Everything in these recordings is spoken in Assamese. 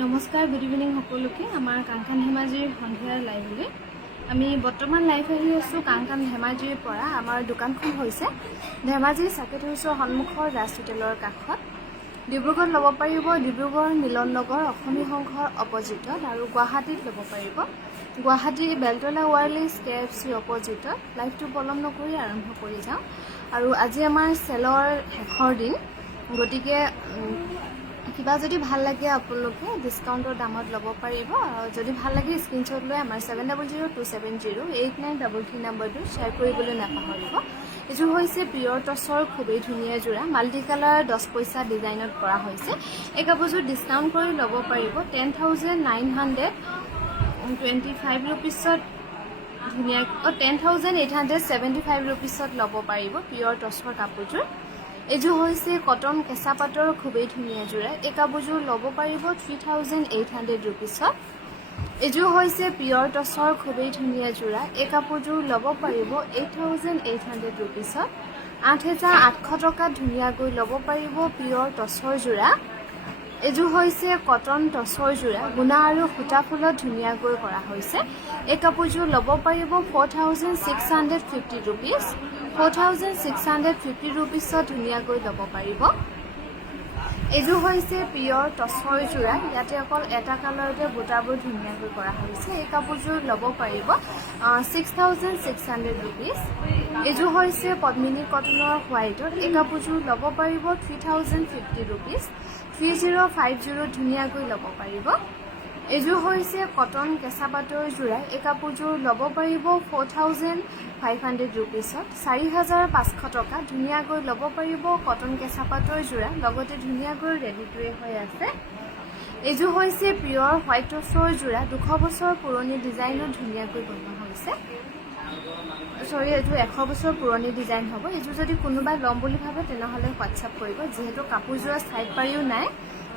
নমস্কাৰ, গুড ইভিনিং সকলোকে। আমাৰ কাংকান ধেমাজিৰ সন্ধিয়াৰ লাইভলৈ আমি বৰ্তমান লাইভ আহি আছোঁ কাংকান ধেমাজিৰ পৰা। আমাৰ দোকানখন হৈছে ধেমাজি চাৰ্কিট হাউচৰ সন্মুখৰ ৰাজ হোটেলৰ কাষত। ডিব্ৰুগড়ত ল'ব পাৰিব, ডিব্ৰুগড় মিলন নগৰ অসমী সংঘৰ অপজিটত, আৰু গুৱাহাটীত ল'ব পাৰিব গুৱাহাটী বেলতলা ৱাৰলেছ KFC অপজিটত। লাইভটো পলম নকৰি আৰম্ভ কৰি যাওঁ। আৰু আজি আমাৰ চেলৰ শেষৰ দিন, গতিকে কিবা যদি ভাল লাগে আপোনালোকে ডিছকাউণ্টৰ দামত ল'ব পাৰিব। যদি ভাল লাগে স্ক্ৰীনশ্বট লৈ আমাৰ 7002708933 নম্বৰটো শ্বেয়াৰ কৰিবলৈ নাপাহৰিব। এইযোৰ হৈছে পিয়ৰ টচৰ খুবেই ধুনীয়া যোৰা, মাল্টি কালাৰ 10 পইচা ডিজাইনত কৰা হৈছে। এই কাপোৰযোৰ ডিছকাউণ্ট কৰি ল'ব পাৰিব 10,925 ৰুপিছত ধুনীয়া 10,875 ৰুপিছত ল'ব পাৰিব পিয়ৰ টচৰ কাপোৰযোৰ। এইযোৰ হৈছে কটন কেঁচা পাটৰ খুবেই ধুনীয়া যোৰা। এই কাপোৰযোৰ ল'ব পাৰিব 3,800 ৰুপিছত। এইযোৰ হৈছে পিয়ৰ টচৰ খুবেই ধুনীয়া যোৰা। এই কাপোৰযোৰ ল'ব পাৰিব 8,800 ৰুপিছত। 8,800 টকাত ধুনীয়াকৈ ল'ব পাৰিব পিয়ৰ টচৰ যোৰা। এইযোৰ হৈছে কটন টচৰ যোৰা, গুণা আৰু সূতা ফুলত ধুনীয়াকৈ কৰা হৈছে। এই কাপোৰযোৰ ল'ব পাৰিব 4,650 ৰুপিছ। 4,650 ৰুপিছত ধুনীয়াকৈ ল'ব পাৰিব। এইযোৰ হৈছে পিয়ৰ টচৰ যোৰা, ইয়াতে অকল এটা কালাৰতে বুটাবোৰ ধুনীয়াকৈ কৰা হৈছে। এই কাপোৰযোৰ ল'ব পাৰিব 6,600 ৰুপিছ। এইযোৰ হৈছে পদ্মিনী কটনৰ হোৱাইটত। এই কাপোৰযোৰ ল'ব পাৰিব 3,050 ৰুপিছ। 3050 ধুনীয়াকৈ ল'ব পাৰিব। এইযোৰ হৈছে কটন কেঁচা পাটৰ যোৰা। এই কাপোৰযোৰ ল'ব পাৰিব 4,500 ৰুপিছত। 4,500 টকা ধুনীয়াকৈ ল'ব পাৰিব কটন কেঁচা পাটৰ যোৰা, লগতে ধুনীয়াকৈ ৰেডি টু ৱেৰ হৈ আছে। এইযোৰ হৈছে পিয়ৰ হোৱাইট টচৰ যোৰা, 200 বছৰ পুৰণি ডিজাইনত ধুনীয়াকৈ বনোৱা হৈছে। এইটো 100 বছৰ পুৰণি ডিজাইন হ'ব। এইযোৰ যদি কোনোবাই ল'ম বুলি ভাবে তেনেহ'লে হোৱাটছআপ কৰিব, যিহেতু কাপোৰযোৰৰ ছাইড পাৰিও নাই।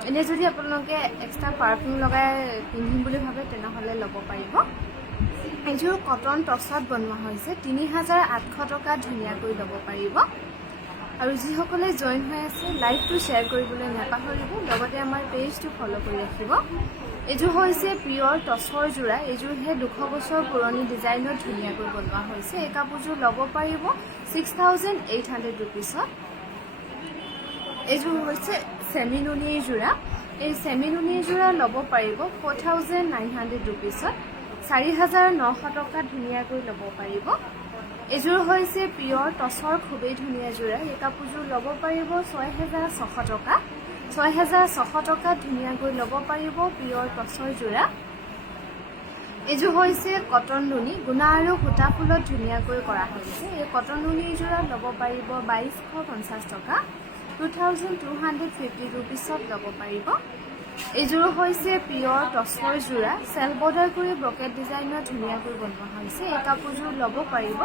এনে যদি আপোনালোকে এক্সট্ৰা পাৰফিউম লগাই পিন্ধিম বুলি ভাবে তেনেহ'লে ল'ব পাৰিব। এইযোৰ কটন টচত বনোৱা হৈছে, 3,800 টকাত ধুনীয়াকৈ ল'ব পাৰিব। আৰু যিসকলে জইন হৈ আছে লাইভটো শ্বেয়াৰ কৰিবলৈ নাপাহৰিব, লগতে আমাৰ পেজটো ফ'ল' কৰি ৰাখিব। এইযোৰ হৈছে পিয়ৰ টচৰ যোৰা। এইযোৰহে 200 বছৰ পুৰণি ডিজাইনত ধুনীয়াকৈ বনোৱা হৈছে। এই কাপোৰযোৰ ল'ব পাৰিব 6,800 ৰুপিছত। এইযোৰ হৈছে ছেমি নুনিৰ যোৰা। এই ছেমি নুনিৰ যোৰা ল'ব পাৰিব 4,900 ৰুপিছত। 4,900 টকাত ধুনীয়াকৈ ল'ব পাৰিব। এইযোৰ হৈছে পিয়ৰ টচৰ খুবেই ধুনীয়া যোৰা। এই কাপোৰযোৰ ল'ব পাৰিব 6,600 টকা। 6,600 টকাত ধুনীয়াকৈ ল'ব পাৰিব পিয়ৰ টচৰ যোৰা। এইযোৰ হৈছে কটন নুনি, গুণা আৰু সূতা ফুলত ধুনীয়াকৈ কৰা হৈছে। এই কটন নুনিৰ যোৰা ল'ব পাৰিব 2,250 টকা। 2,250 ৰুপিছত ল'ব পাৰিব। এইযোৰ হৈছে পিয়ৰ টচৰ যোৰা চেল বৰ্ডাৰ কৰি ব্ৰকেট ডিজাইনৰ ধুনীয়াকৈ বনোৱা হৈছে এই কাপোৰযোৰ ল'ব পাৰিব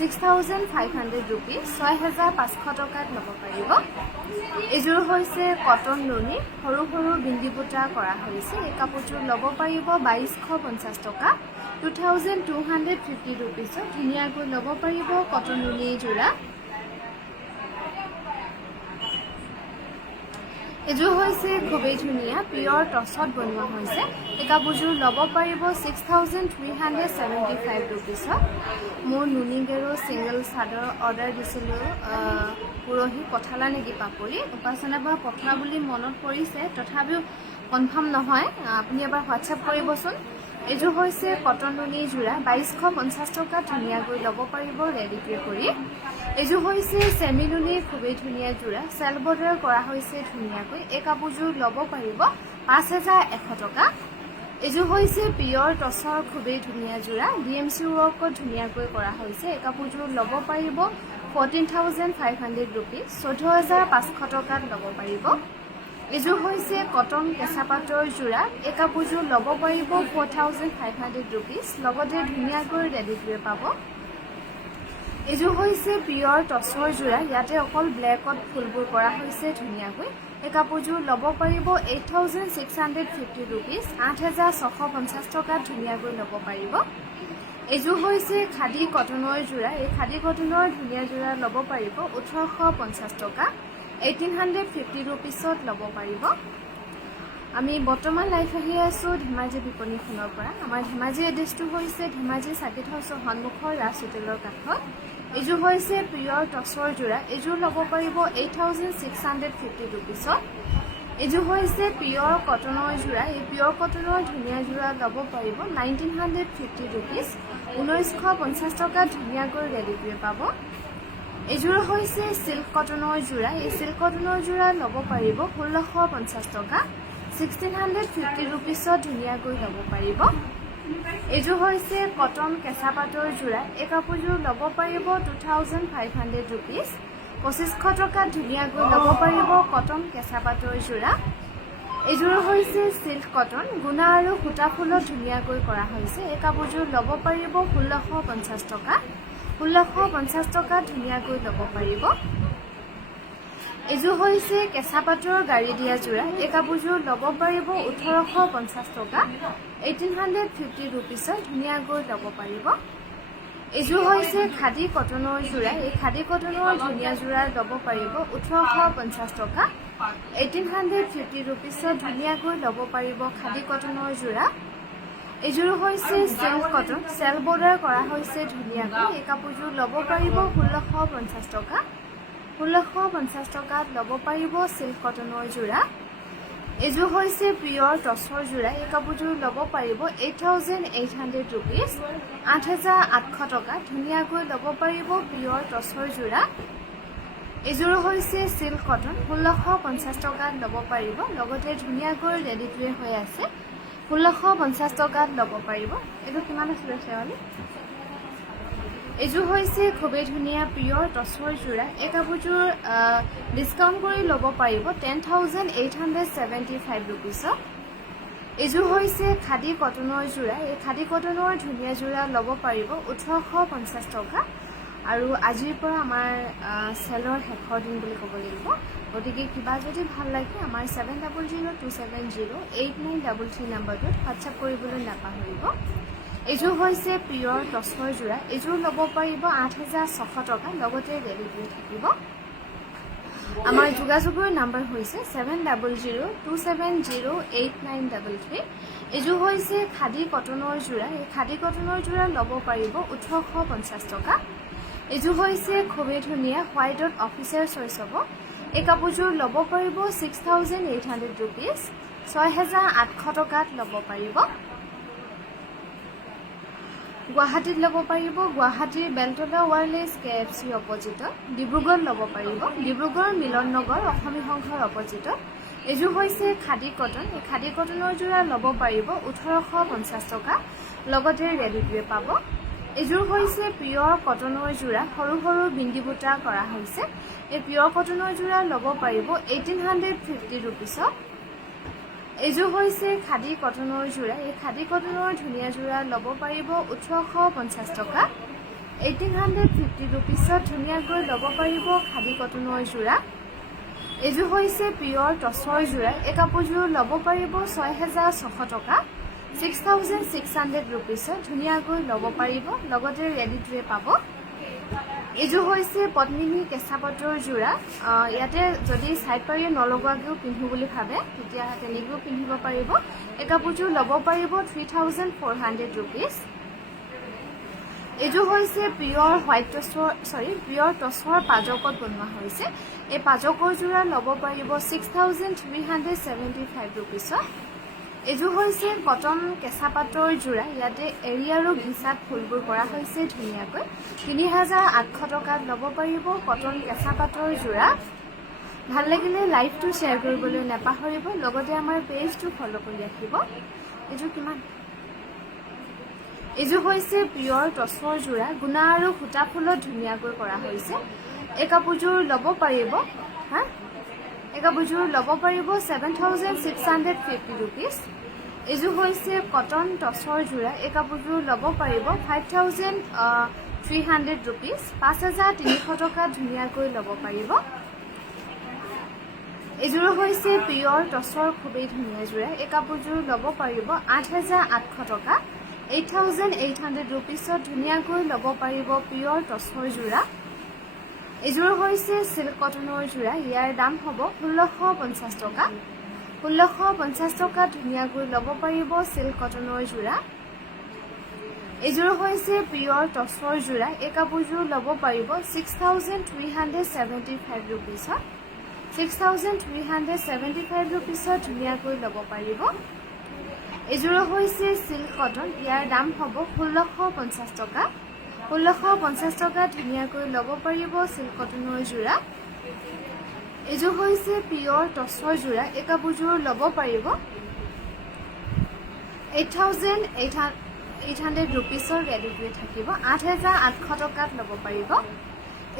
6500 ৰুপিজ 6500 টকাত ল'ব পাৰিব এইযোৰ হৈছে কটন নুনি সৰু সৰু বিন্দি বুটা কৰা হৈছে এই কাপোৰযোৰ ল'ব পাৰিব 2250 টকা 2250 ৰুপিজ ধুনীয়াকৈ ল'ব পাৰিব কটন নুনি যোৰা এইযোৰ হৈছে খুবেই ধুনীয়া পিয়ৰ টচত বনোৱা হৈছে এই কাপোৰযোৰ ল'ব পাৰিব 6375 ৰুপিজ মোৰ নুনি গেৰু ছিংগল চাদৰ অৰ্ডাৰ দিছিলোঁ পুৰহি পঠালা নেকি পাপৰি উপাসনা বা পঠোৱা বুলি মনত পৰিছে তথাপিও কনফাৰ্ম নহয় আপুনি এবাৰ হোৱাটছআপ কৰিবচোন এইযোৰ হৈছে কটন নুনি যোৰা 2250 টকা ধুনীয়াকৈ ল'ব পাৰিব ৰেডিকৈ কৰি এইযোৰ হৈছে চেমি নুনি খুবেই ধুনীয়া যোৰা চেল বৰ্ডাৰ কৰা হৈছে ধুনীয়াকৈ এই কাপোৰযোৰ ল'ব পাৰিব 5100 টকা এইযোৰ হৈছে পিয়ৰ টচৰ খুবেই ধুনীয়া যোৰা DMC ৱৰ্কত ধুনীয়াকৈ কৰা হৈছে এই কাপোৰযোৰ ল'ব পাৰিব 14500 ৰুপিজ 14500 টকাত ল'ব পাৰিব এইযোৰ হৈছে কটন কেঁচা পাটৰ যোৰা এই কাপোৰযোৰ ল'ব পাৰিব 4500 ৰুপিজ লগতে ধুনীয়াকৈ ৰেডিকৈ পাব এইযোৰ হৈছে পিয়ৰ টচৰ যোৰা ইয়াতে অকল ব্লেকত ফুলবোৰ কৰা হৈছে ধুনীয়াকৈ এই কাপোৰযোৰ ল'ব পাৰিব 8650 ৰুপিজ 8650 টকাত ধুনীয়াকৈ ল'ব পাৰিব এইযোৰ হৈছে খাদী কটনৰ যোৰা এই খাদী কটনৰ ধুনীয়া যোৰা ল'ব পাৰিব 1850 টকা 1850 ৰুপিজত ল'ব পাৰিব আমি বৰ্তমান লাইভ আহি আছোঁ ধেমাজি বিপণীখনৰ পৰা আমাৰ ধেমাজি এড্ৰেছটো হৈছে ধেমাজি চাৰ্কিট হাউচৰ সন্মুখৰ ৰাজ হোটেলৰ কাষত এইযোৰ হৈছে পিয়ৰ টচৰ যোৰা এইযোৰ ল'ব পাৰিব 8650 ৰুপিজত এইযোৰ হৈছে পিয়ৰ কটনৰ যোৰা এই পিয়ৰ কটনৰ ধুনীয়া যোৰা ল'ব পাৰিব 1950 ৰুপিজ 1950 টকাত ধুনীয়াকৈ ৰেডিকৈ পাব এইযোৰ হৈছে সিল্ক কটনৰ যোৰা এই সিল্ক কটনৰ যোৰা ল'ব পাৰিব 1650 টকা 1650 ৰুপিজত ধুনীয়াকৈ ল'ব পাৰিব এইযোৰ হৈছে কটন কেঁচা পাটৰ যোৰা এই কাপোৰযোৰ ল'ব পাৰিব 2500 ৰুপিজ 2500 টকাত ধুনীয়াকৈ ল'ব পাৰিব কটন কেঁচা পাটৰ যোৰা এইযোৰ হৈছে সিল্ক কটন গুণা আৰু সূতা ফুলত ধুনীয়াকৈ কৰা হৈছে এই কাপোৰযোৰ ল'ব পাৰিব 1650 টকা 1650 টকাত ধুনীয়াকৈ ল'ব পাৰিব এইযোৰ হৈছে কেঁচা পাটৰ গাড়ী দিয়া যোৰা এই কাপোৰযোৰ ল'ব পাৰিব 1850 টকা 1850 ৰুপিজত ধুনীয়াকৈ ল'ব পাৰিব এইযোৰ হৈছে খাদী কটনৰ যোৰা এই খাদী কটনৰ ধুনীয়া যোৰা ল'ব পাৰিব 1850 টকা 1850 ৰুপিজত ধুনীয়াকৈ ল'ব পাৰিব খাদী কটনৰ যোৰা এইযোৰ হৈছে সিল্ক কটন চেল বৰ্ডাৰ কৰা হৈছে ধুনীয়াকৈ এই কাপোৰযোৰ ল'ব পাৰিব 1650 টকা 1650 টকাত ল'ব পাৰিব সিল্ক কটনৰ যোৰা এইযোৰ হৈছে পিয়ৰ টচৰ যোৰা এই কাপোৰযোৰ ল'ব পাৰিব 8800 ৰুপিজ 8800 টকা ধুনীয়াকৈ ল'ব পাৰিব পিয়ৰ টচৰ যোৰা এইযোৰ হৈছে সিল্ক কটন 1650 টকাত ল'ব পাৰিব লগতে ধুনীয়াকৈ ৰেডিটোৱে হৈ আছে 1650 টকাত ল'ব পাৰিব এইটো কিমান আছিল শেৱালি এইযোৰ হৈছে খুবেই ধুনীয়া পিয়ৰ টচৰ যোৰা এই কাপোৰযোৰ ডিছকাউণ্ট কৰি ল'ব পাৰিব 10875 ৰুপিজত এইযোৰ হৈছে খাদী কটনৰ যোৰা এই খাদী কটনৰ ধুনীয়া যোৰা ল'ব পাৰিব 1850 টকা আৰু আজিৰ পৰা আমাৰ চেলৰ শেষৰ দিন বুলি ক'ব লাগিব গতিকে কিবা যদি ভাল লাগে আমাৰ 7002708933 নম্বৰটোত হোৱাটছআপ কৰিবলৈ নাপাহৰিব এইযোৰ হৈছে পিয়ৰ টচৰ যোৰা এইযোৰ ল'ব পাৰিব 8600 টকা লগতে ৰেডিকৈ থাকিব আমাৰ যোগাযোগৰ নম্বৰ হৈছে 7002708933 এইযোৰ হৈছে খাদী কটনৰ যোৰা এই খাদী কটনৰ যোৰা ল'ব পাৰিব 1850 টকা এইযোৰ হৈছে খুবেই ধুনীয়া হোৱাইটত অফিচাৰ চইচ হ'ব এই কাপোৰযোৰ ল'ব পাৰিব 6800 ৰুপিজ 6800 টকাত ল'ব পাৰিব গুৱাহাটীত ল'ব পাৰিব গুৱাহাটীৰ বেলতলা ৱাৰলেছ KFC অপজিটত ডিব্ৰুগড়ত ল'ব পাৰিব ডিব্ৰুগড় মিলন নগৰ অসমী সংঘৰ অপজিটত এইযোৰ হৈছে খাদী কটন এই খাদী কটনৰ যোৰা ল'ব পাৰিব 1850 টকা লগতে ৰেডিটোৱে পাব এইযোৰ হৈছে পিয়ৰ কটনৰ যোৰা সৰু সৰু বিন্দি বুটা কৰা হৈছে এই পিয়ৰ কটনৰ যোৰা ল'ব পাৰিব 1850 ৰুপিজত এইযোৰ হৈছে খাদী কটনৰ যোৰা এই খাদী কটনৰ ধুনীয়া যোৰা ল'ব পাৰিব 1850 টকা 1850 ৰুপিছত ধুনীয়াকৈ ল'ব পাৰিব খাদী কটনৰ যোৰা এইযোৰ হৈছে পিয়ৰ টছৰ যোৰা এই কাপোৰযোৰ ল'ব পাৰিব 6600 টকা 6600 ৰুপিছত ধুনীয়াকৈ ল'ব পাৰিব লগতে ৰেডি টুৱে পাব এইযোৰ হৈছে পদ্মিনী কেঁচা পাটৰ যোৰা ইয়াতে যদি সাইড পাৰি নলগোৱাকেও পিন্ধো বুলি ভাবে তেতিয়া তেনেকৈও পিন্ধিব পাৰিব এই কাপোৰযোৰ ল'ব পাৰিব 3400 ৰুপিছ এইযোৰ হৈছে পিয়ৰ হোৱাইট টছৰ পিয়ৰ টছৰ পাজকত বনোৱা হৈছে এই পাজকৰ যোৰা ল'ব পাৰিব 6375 ৰুপিছত এইযোৰ হৈছে কটন কেঁচা পাটৰ যোৰা ইয়াতে এৰি আৰু ঘিচাত ফুলবোৰ কৰা হৈছে ধুনীয়াকৈ 3800 টকাত ল'ব পাৰিব কটন কেঁচা পাটৰ যোৰা ভাল লাগিলে লাইভটো শ্বেয়াৰ কৰিবলৈ নাপাহৰিব লগতে আমাৰ পেজটো ফলো কৰি ৰাখিব এইযোৰ কিমান এইযোৰ হৈছে পিয়ৰ টছৰ যোৰা গুণা আৰু সূতা ফুলত ধুনীয়াকৈ কৰা হৈছে এই কাপোৰযোৰ ল'ব পাৰিব এই কাপোৰযোৰ ল'ব পাৰিব 7650 ৰুপিছ এইযোৰ হৈছে কটন টছৰ যোৰা এই কাপোৰযোৰ ল'ব পাৰিব 5300 ৰুপিছ 5300 টকা ধুনীয়াকৈ ল'ব পাৰিব এইযোৰ হৈছে পিয়ৰ টছৰ খুবেই ধুনীয়া যোৰা এই কাপোৰযোৰ ল'ব পাৰিব 8800 টকা 8800 ৰুপিছত ধুনীয়াকৈ ল'ব পাৰিব পিয়ৰ টছৰ যোৰা এইযোৰ হৈছে সিল্ক কটনৰ যোৰা ইয়াৰ দাম হ'ব 1650 টকা 1650 টকা ধুনীয়াকৈ ল'ব পাৰিব সিল্ক কটনৰ যোৰা এইযোৰ হৈছে পিয়ৰ টছৰ যোৰা এই কাপোৰযোৰ ল'ব পাৰিব 6375 ৰুপিছত 6375 ৰুপিছত ধুনীয়াকৈ ল'ব পাৰিব এইযোৰ হৈছে সিল্ক কটন ইয়াৰ দাম হ'ব 1650 টকা 1650 টকা ধুনীয়াকৈ ল'ব পাৰিব সিল্ক কটনৰ যোৰা এইযোৰ হৈছে পিয়ৰ টছৰ যোৰা এই কাপোৰযোৰ ল'ব পাৰিব 8800 ৰুপিছৰ ৰেডি টুৱে থাকিব 8800 টকাত ল'ব পাৰিব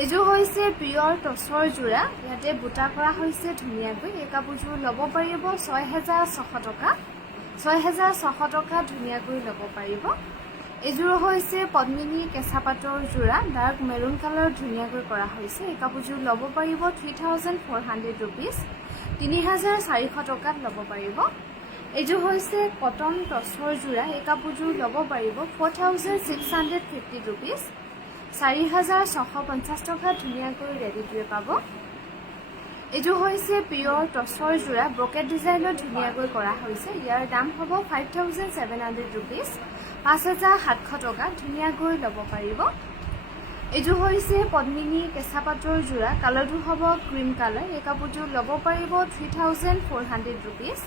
এইযোৰ হৈছে পিয়ৰ টছৰ যোৰা ইয়াতে বুটা কৰা হৈছে ধুনীয়াকৈ এই কাপোৰযোৰ ল'ব পাৰিব 6600 টকা 6600 টকা ধুনীয়াকৈ ল'ব পাৰিব এইযোৰ হৈছে পদ্মিনী কেঁচা পাটৰ যোৰা ডাৰ্ক মেৰুন কালাৰ ধুনীয়াকৈ কৰা হৈছে এই কাপোৰযোৰ ল'ব পাৰিব 3400 ৰুপিছ 3400 টকাত ল'ব পাৰিব এইযোৰ হৈছে কটন টছৰ যোৰা এই কাপোৰযোৰ ল'ব পাৰিব 4650 ৰুপিছ 4650 টকা ধুনীয়াকৈ ৰেডি টুৱে পাব এইযোৰ হৈছে পিয়ৰ টছৰ যোৰা ব্ৰকেট ডিজাইনত ধুনীয়াকৈ কৰা হৈছে ইয়াৰ দাম হ'ব 5700 ৰুপিছ 5700 টকা ধুনীয়াকৈ ল'ব পাৰিব এইযোৰ হৈছে পদ্মিনী কেঁচা পাটৰ যোৰা কালাৰটো হ'ব ক্ৰীম কালাৰ এই কাপোৰযোৰ ল'ব পাৰিব 3400 ৰুপিছ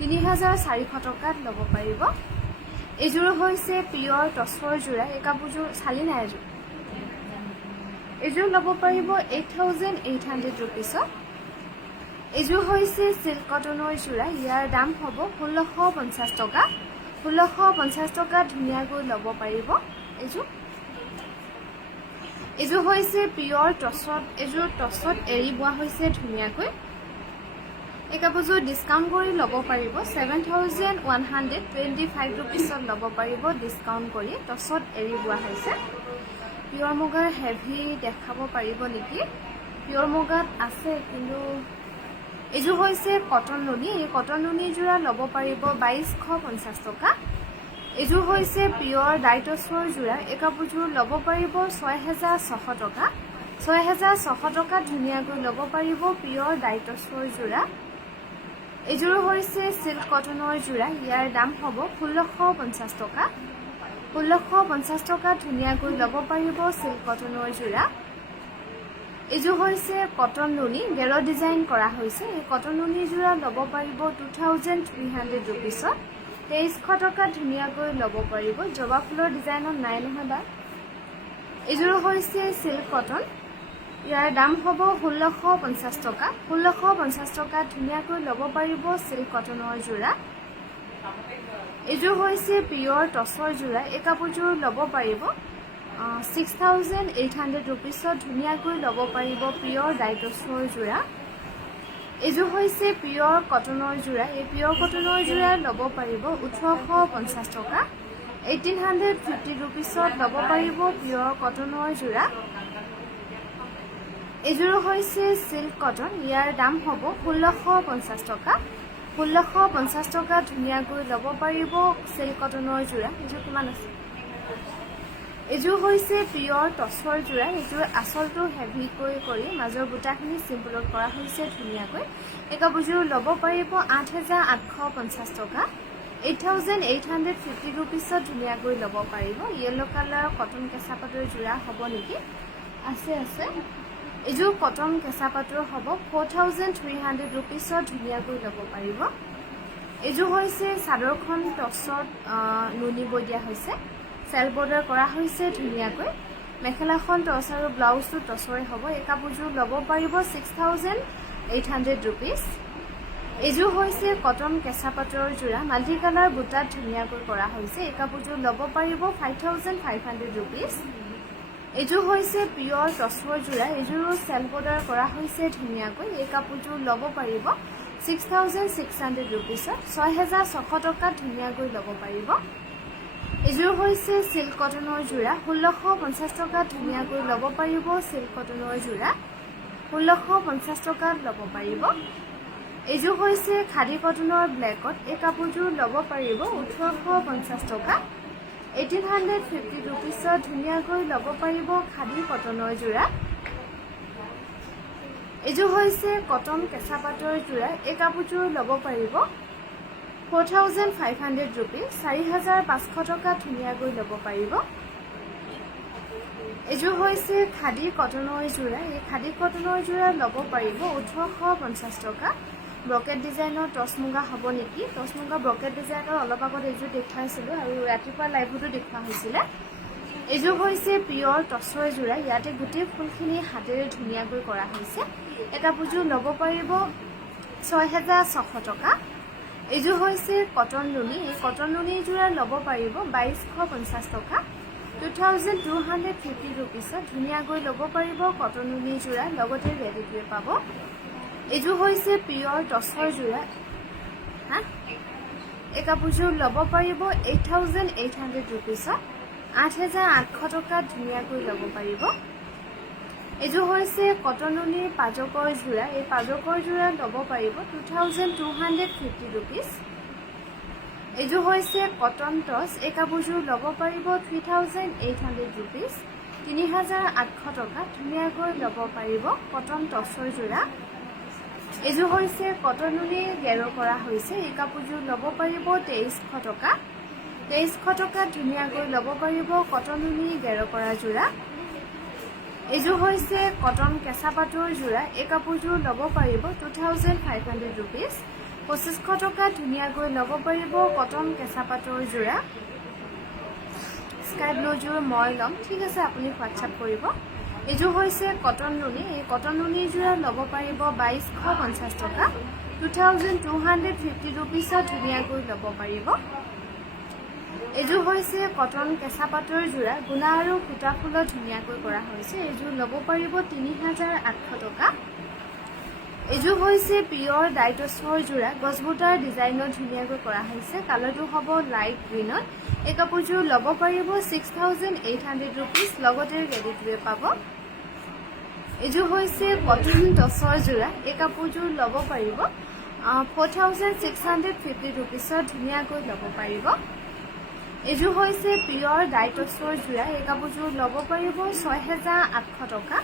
3400 টকাত ল'ব পাৰিব এইযোৰ হৈছে পিয়ৰ টছৰ যোৰা এই কাপোৰযোৰ চালি নাই এইযোৰ ল'ব পাৰিব 8800 ৰুপিছত এইযোৰ হৈছে সিল্ক কটনৰ যোৰা ইয়াৰ দাম হ'ব 1650 টকা 1650 টকা ধুনীয়াকৈ ল'ব পাৰিব এইযোৰ হৈছে পিয়ৰ টছত এইযোৰ টছত এৰি বোৱা হৈছে ধুনীয়াকৈ এই কাপোৰযোৰ ডিছকাউণ্ট কৰি ল'ব পাৰিব 7125 ৰুপিছত ল'ব পাৰিব ডিছকাউণ্ট কৰি টছত এৰি বোৱা হৈছে পিয়ৰ মুগাৰ হেভি দেখাব পাৰিব নেকি পিয়ৰ মুগাত আছে কিন্তু এইযোৰ হৈছে কটন নুনি এই কটন নুনি যোৰা ল'ব পাৰিব 2250 টকা এইযোৰ হৈছে পিয়ৰ ডাইটছৰ যোৰা এই কাপোৰযোৰ ল'ব পাৰিব 6600 টকা 6600 টকা ধুনীয়াকৈ ল'ব পাৰিব পিয়ৰ ডাইটছৰ যোৰা এইযোৰ হৈছে সিল্ক কটনৰ যোৰা ইয়াৰ দাম হ'ব 1650 টকা 1650 টকা ধুনীয়াকৈ ল'ব পাৰিব সিল্ক কটনৰ যোৰা এইযোৰ হৈছে কটন নুনি গেৰ ডিজাইন কৰা হৈছে এই কটন নুনি যোৰা ল'ব পাৰিব 2300 ৰুপিছত 2300 টকা ধুনীয়াকৈ ল'ব পাৰিব জবা ফুলৰ ডিজাইনত নাই নহয় বা এইযোৰ হৈছে সিল্ক কটন ইয়াৰ দাম হ'ব 1650 টকা 1650 টকা ধুনীয়াকৈ ল'ব পাৰিব সিল্ক কটনৰ যোৰা এইযোৰ হৈছে পিয়ৰ টছৰ যোৰা এই কাপোৰযোৰ ল'ব পাৰিব 6800 ৰুপিছত ধুনীয়াকৈ ল'ব পাৰিব পিয়ৰ ডাইটছৰ যোৰা এইযোৰ হৈছে পিয়ৰ কটনৰ যোৰা এই পিয়ৰ কটনৰ যোৰা ল'ব পাৰিব 1850 টকা 1850 ৰুপিছত ল'ব পাৰিব পিয়ৰ কটনৰ যোৰা এইযোৰ হৈছে সিল্ক কটন ইয়াৰ দাম হ'ব 1650 টকা 1650 টকা ধুনীয়াকৈ ল'ব পাৰিব সিল্ক কটনৰ যোৰা এইযোৰ কিমান আছে এইযোৰ হৈছে পিয়ৰ টচৰ যোৰা এইযোৰ আচলটো হেভিকৈ কৰি মাজৰ বুটাখিনি চিম্পলত কৰা হৈছে ধুনীয়াকৈ এই কাপোৰযোৰ ল'ব পাৰিব 8850 টকা 8850 ৰুপিছত ধুনীয়াকৈ ল'ব পাৰিব ইয়েলো কালাৰ কটন কেঁচা পাটৰ যোৰা হ'ব নেকি আছে এইযোৰ কটন কেঁচা পাটৰ হ'ব 4300 ৰুপিছত ধুনীয়াকৈ ল'ব পাৰিব এইযোৰ হৈছে চাদৰখন টচত নুনি বৈ দিয়া হৈছে সেল বৰ্ডাৰ কৰা হৈছে ধুনীয়াকৈ মেখেলাখন টচ আৰু ব্লাউজটো টচৰে হ'ব এই কাপোৰযোৰ ল'ব পাৰিব 6800 ৰুপিছ এইযোৰ হৈছে কটন কেঁচা পাটৰ যোৰা মাল্টি কালাৰ বুটাত ধুনীয়াকৈ কৰা হৈছে এই কাপোৰযোৰ ল'ব পাৰিব 5500 ৰুপিছ এইযোৰ হৈছে পিয়ৰ টচৰ যোৰা এইযোৰো সেল বৰ্ডাৰ কৰা হৈছে ধুনীয়াকৈ এই কাপোৰযোৰ ল'ব পাৰিব 6600 ৰুপিছত 6600 টকাত ধুনীয়াকৈ ল'ব পাৰিব এইযোৰ হৈছে সিল্ক কটনৰ যোৰা 1650 টকাত ধুনীয়াকৈ ল'ব পাৰিব সিল্ক কটনৰ যোৰা 1650 টকাত ল'ব পাৰিব এইযোৰ হৈছে খাদী কটনৰ ব্লেকত এই কাপোৰযোৰ ল'ব পাৰিব 1850 টকা 1850 ৰুপিছত ধুনীয়াকৈ ল'ব পাৰিব খাদী কটনৰ যোৰা এইযোৰ হৈছে কটন কেঁচা পাটৰ যোৰা এই কাপোৰযোৰ ল'ব পাৰিব 4500 ৰুপিছ 4500 টকা ধুনীয়াকৈ ল'ব পাৰিব এইযোৰ হৈছে খাদী কটনৰ যোৰা এই খাদী কটনৰ যোৰা ল'ব পাৰিব 1850 টকা ব্ৰকেট ডিজাইনৰ টচ মুগা হ'ব নেকি টচ মুগা ব্ৰকেট ডিজাইনৰ অলপ আগত এইযোৰ দেখাইছিলোঁ আৰু ৰাতিপুৱা লাইভতো দেখুওৱা হৈছিলে এইযোৰ হৈছে পিয়ৰ টচৰ যোৰা ইয়াতে গোটেই ফুলখিনি হাতেৰে ধুনীয়াকৈ কৰা হৈছে এই কাপোৰযোৰ ল'ব পাৰিব 6600 টকা এইযোৰ হৈছে কটন নুনি এই কটন নুনি যোৰা ল'ব পাৰিব 2250 টকা 2250 ৰুপিছত ধুনীয়াকৈ ল'ব পাৰিব কটন নুনি যোৰা লগতে ৰেডিটোৱে পাব এইযোৰ হৈছে পিয়ৰ টচৰ যোৰা এই কাপোৰযোৰ ল'ব পাৰিব 8800 ৰুপিছত 8800 টকাত ধুনীয়াকৈ ল'ব পাৰিব এইযোৰ হৈছে কটন নুনিৰ পাজকৰ যোৰা এই পাজকৰ যোৰা ল'ব পাৰিব 2250 ৰুপিছ এইযোৰ হৈছে কটন টচ এই কাপোৰযোৰ ল'ব পাৰিব 3800 ৰুপিছ 3800 টকা ধুনীয়াকৈ ল'ব পাৰিব কটন টচৰ যোৰা এইযোৰ হৈছে কটন নুনি গেৰ কৰা হৈছে এই কাপোৰযোৰ ল'ব পাৰিব 2300 টকা 2300 টকাত ধুনীয়াকৈ ল'ব পাৰিব কটন নুনি গেৰ কৰা যোৰা এইযোৰ হৈছে কটন কেঁচা পাটৰ যোৰা এই কাপোৰযোৰ ল'ব পাৰিব 2500 ৰুপিছ 2500 টকা ধুনীয়াকৈ ল'ব পাৰিব কটন কেঁচা পাটৰ যোৰা স্কাই ব্লুযোৰ মই ল'ম ঠিক আছে আপুনি হোৱাটছআপ কৰিব এইযোৰ হৈছে কটন নুনি এই কটন নুনি যোৰা ল'ব পাৰিব 2250 টকা 2250 ৰুপিছত ধুনীয়াকৈ ল'ব পাৰিব এইযোৰ হৈছে কটন কেঁচা পাটৰ যোৰা গুণা আৰু সূতা ফুলত ধুনীয়াকৈ কৰা হৈছে এইযোৰ ল'ব পাৰিব 3800 টকা এইযোৰ হৈছে পিয়ৰ ডাইটছৰ যোৰা গছবুটাৰ ডিজাইনত ধুনীয়াকৈ কৰা হৈছে কালাৰটো হ'ব লাইট গ্ৰীনত এই কাপোৰযোৰ ল'ব পাৰিব 6800 ৰুপিছ লগতে ৰেডিটোৱে পাব এইযোৰ হৈছে কটন টচৰ যোৰা এই কাপোৰযোৰ ল'ব পাৰিব 4650 ৰুপিছত ধুনীয়াকৈ ল'ব পাৰিব এইযোৰ হৈছে পিয়ৰ ডাইটছৰ যোৰা এই কাপোৰযোৰ ল'ব পাৰিব 6800 টকা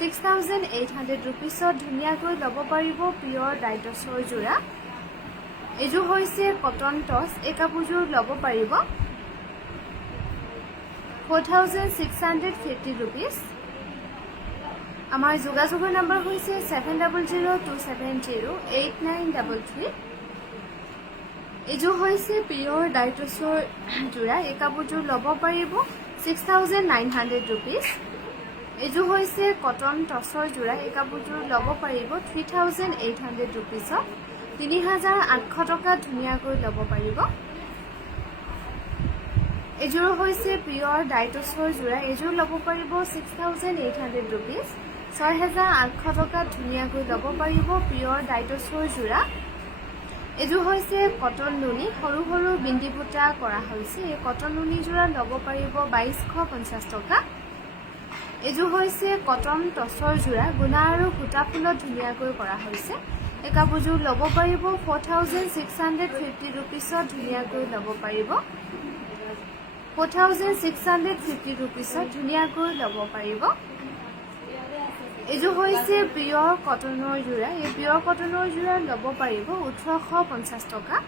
6800 ৰুপিছত ধুনীয়াকৈ ল'ব পাৰিব পিয়ৰ ডাইটছৰ যোৰা এইযোৰ হৈছে কটন টচ এই কাপোৰযোৰ ল'ব পাৰিব 4650 ৰুপিছ আমাৰ যোগাযোগৰ নম্বৰ হৈছে 7002708933 এইযোৰ হৈছে পিয়ৰ ডাইটছৰ যোৰা এই কাপোৰযোৰ ল'ব পাৰিব 6900 ৰুপিছ এইযোৰ হৈছে কটন টচৰ যোৰা এই কাপোৰযোৰ ল'ব পাৰিব 3800 ৰুপিছত 3800 টকা ধুনীয়াকৈ ল'ব পাৰিব এইযোৰ হৈছে পিয়ৰ ডাইটছৰ যোৰা এইযোৰ ল'ব পাৰিব 6800 ৰুপিছ 6,800 টকাত ধুনীয়াকৈ ল'ব পাৰিব পিয়ৰ ডাইটছৰ যোৰা এইযোৰ হৈছে কটন নুনি সৰু সৰু বিন্দি বুটা কৰা হৈছে এই কটন নুনি যোৰা ল'ব পাৰিব 2250 টকা এইযোৰ হৈছে কটন টছৰ যোৰা গুণা আৰু সূতা ফুলত ধুনীয়াকৈ কৰা হৈছে এই কাপোৰযোৰ ল'ব পাৰিব 4650 ৰুপিছত ধুনীয়াকৈ ল'ব পাৰিব 4650 ৰুপিছত ধুনীয়াকৈ ল'ব পাৰিব এইযোৰ হৈছে পিয়ৰ কটনৰ যোৰা এই পিয়ৰ কটনৰ যোৰা ল'ব পাৰিব 1850 টকা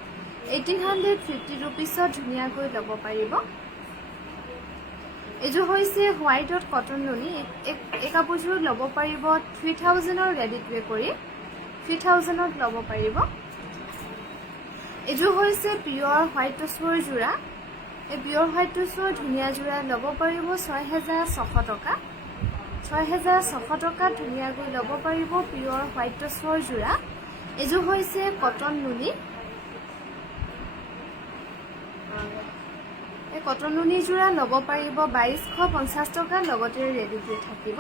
1850 ৰুপিছত ধুনীয়াকৈ ল'ব পাৰিব এইযোৰ হৈছে হোৱাইটত কটন নুনি এই কাপোৰযোৰ ল'ব পাৰিব 3000ৰ ৰেডি টু ৱে কৰি 3000ত ল'ব পাৰিব এইযোৰ হৈছে পিয়ৰ হোৱাইট টছৰ যোৰা এই পিয়ৰ হোৱাইট টছৰ ধুনীয়া যোৰা ল'ব পাৰিব 6,600 টকা 6,600 টকাত ধুনীয়াকৈ ল'ব পাৰিব পিয়ৰ হোৱাইট টছৰ যোৰা এইযোৰ হৈছে কটন নুনি এই কটন নুনি যোৰা ল'ব পাৰিব 2250 টকা লগতে ৰেডি টু থাকিব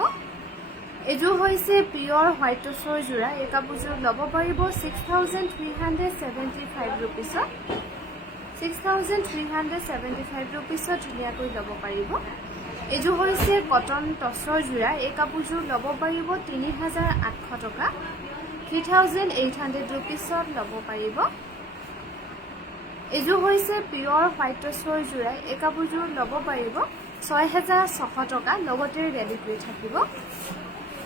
এইযোৰ হৈছে পিয়ৰ হোৱাইট টছৰ যোৰা এই কাপোৰযোৰ ল'ব পাৰিব 6,375 ৰুপিছত 6,375 ৰুপিছত ধুনীয়াকৈ ল'ব পাৰিব এইযোৰ হৈছে কটন টছৰ যোৰা এই কাপোৰযোৰ ল'ব পাৰিব 3,800 টকা 3,800 ৰুপিছত ল'ব পাৰিব এইযোৰ হৈছে পিয়ৰ হোৱাইট টছৰ যোৰা এই কাপোৰযোৰ ল'ব পাৰিব 6,600 টকা লগতে ৰেডি টু থাকিব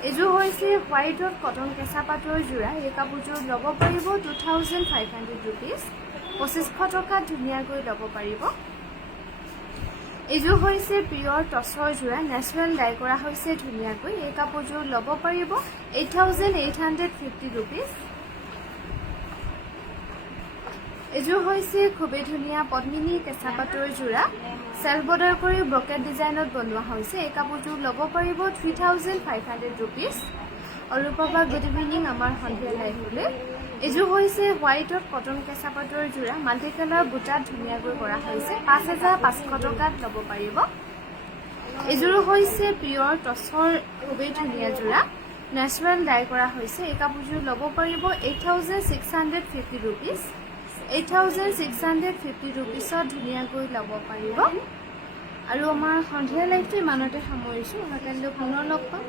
এইযোৰ হৈছে হোৱাইটত কটন কেঁচা পাটৰ যোৰা এই কাপোৰযোৰ ল'ব পাৰিব 2,500 ৰুপিছ 2,500 টকাত ধুনীয়াকৈ ল'ব পাৰিব এইযোৰ হৈছে পিয়ৰ টছৰ যোৰা নেচাৰেল ডাই কৰা হৈছে ধুনীয়াকৈ এই কাপোৰযোৰ ল'ব পাৰিব 8,850 ৰুপিছ এইযোৰ হৈছে খুবেই ধুনীয়া পদ্মিনী কেঁচা পাটৰ যোৰা চেল বৰ্ডাৰ কৰি ব্ৰকেট ডিজাইনত বনোৱা হৈছে এই কাপোৰযোৰ ল'ব পাৰিব 3,500 ৰুপিছ আৰু পাবা গুড ইভিনিং আমাৰ সন্ধিয়া লাইভলৈ এইযোৰ হৈছে হোৱাইটত কটন কেঁচা পাটৰ যোৰা মাল্টি কালাৰ বুটাত ধুনীয়াকৈ কৰা হৈছে 5,500 টকাত ল'ব পাৰিব এইযোৰ হৈছে পিয়ৰ টছৰ খুবেই ধুনীয়া যোৰা নেচাৰেল ডাই কৰা হৈছে এই কাপোৰযোৰ ল'ব পাৰিব 8,650 ৰুপিছ 8,650 ৰুপিছত ধুনীয়াকৈ ল'ব পাৰিব আৰু আমাৰ সন্ধিয়া লাইভটো ইমানতে সামৰিছোঁ কাইলৈ পুনৰ লগ পাম